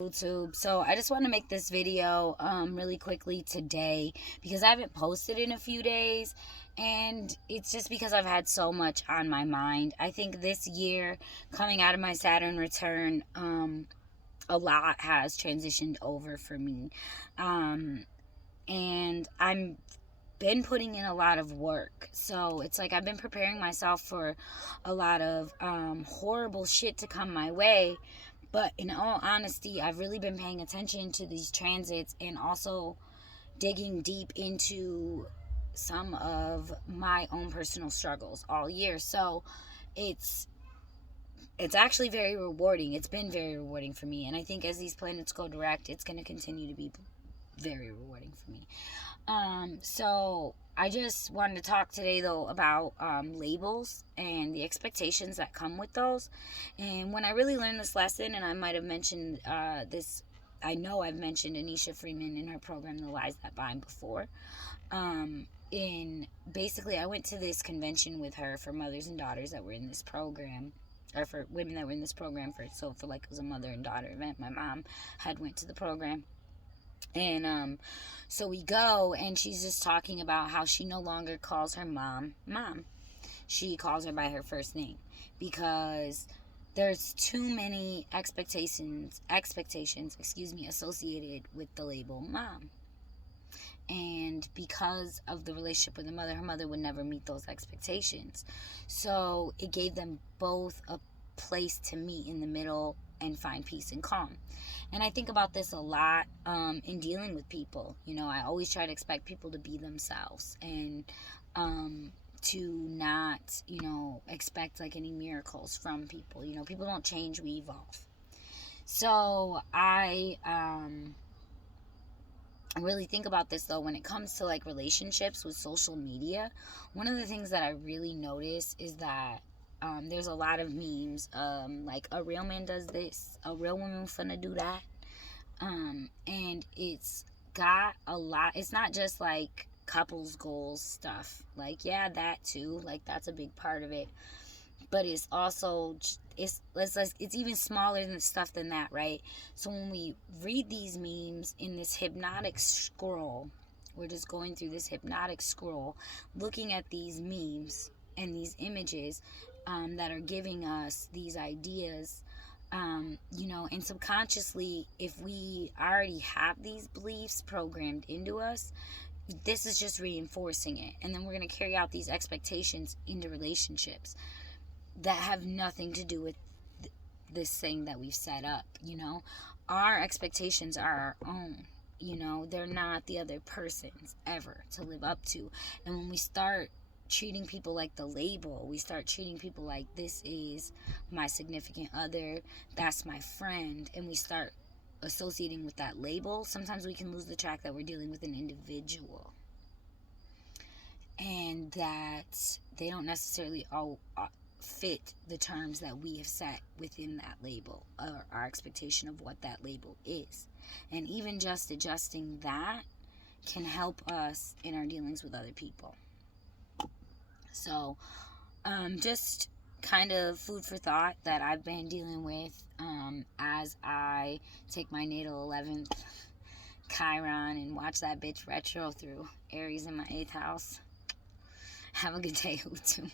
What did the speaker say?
YouTube. So I just want to make this video really quickly today because I haven't posted in a few days, and it's just because I've had so much on my mind. I think this year, coming out of my Saturn return, a lot has transitioned over for me, and I'm been putting in a lot of work. So it's like I've been preparing myself for a lot of horrible shit to come my way. But in all honesty, I've really been paying attention to these transits and also digging deep into some of my own personal struggles all year. So it's actually very rewarding. It's been very rewarding for me. And I think as these planets go direct, it's going to continue to be very rewarding for me. So I just wanted to talk today though about labels and the expectations that come with those. And when I really learned this lesson, and I might have mentioned this, I know I've mentioned Anisha Freeman in her program, The Lies That Bind, before. In basically, I went to this convention with her for mothers and daughters that were in this program, or for women that were in this program. For like, it was a mother and daughter event. My mom had went to the program. And so we go, and she's just talking about how she no longer calls her mom mom. She calls her by her first name because there's too many expectations, associated with the label mom. And because of the relationship with her mother would never meet those expectations. So it gave them both a place to meet in the middle and find peace and calm. And I think about this a lot in dealing with people. You know, I always try to expect people to be themselves, and to not, expect like any miracles from people. You know, people don't change, we evolve. So I really think about this though when it comes to like relationships with social media. One of the things that I really notice is that there's a lot of memes, like a real man does this, a real woman finna do that, and it's got a lot. It's not just like couples goals stuff, like, yeah, that too, like that's a big part of it, but it's also it's even smaller than stuff than that, right? So when we read these memes in this hypnotic scroll, we're just going through this hypnotic scroll, looking at these memes and these images that are giving us these ideas, and subconsciously, if we already have these beliefs programmed into us, this is just reinforcing it, and then we're going to carry out these expectations into relationships that have nothing to do with this thing that we've set up. Our expectations are our own. They're not the other person's ever to live up to. And when we start treating people like the label, we start treating people like, this is my significant other, that's my friend, and we start associating with that label, sometimes we can lose the track that we're dealing with an individual, and that they don't necessarily all fit the terms that we have set within that label, or our expectation of what that label is. And even just adjusting that can help us in our dealings with other people. So just kind of food for thought that I've been dealing with as I take my natal 11th Chiron and watch that bitch retro through Aries in my 8th house. Have a good day, Hutu.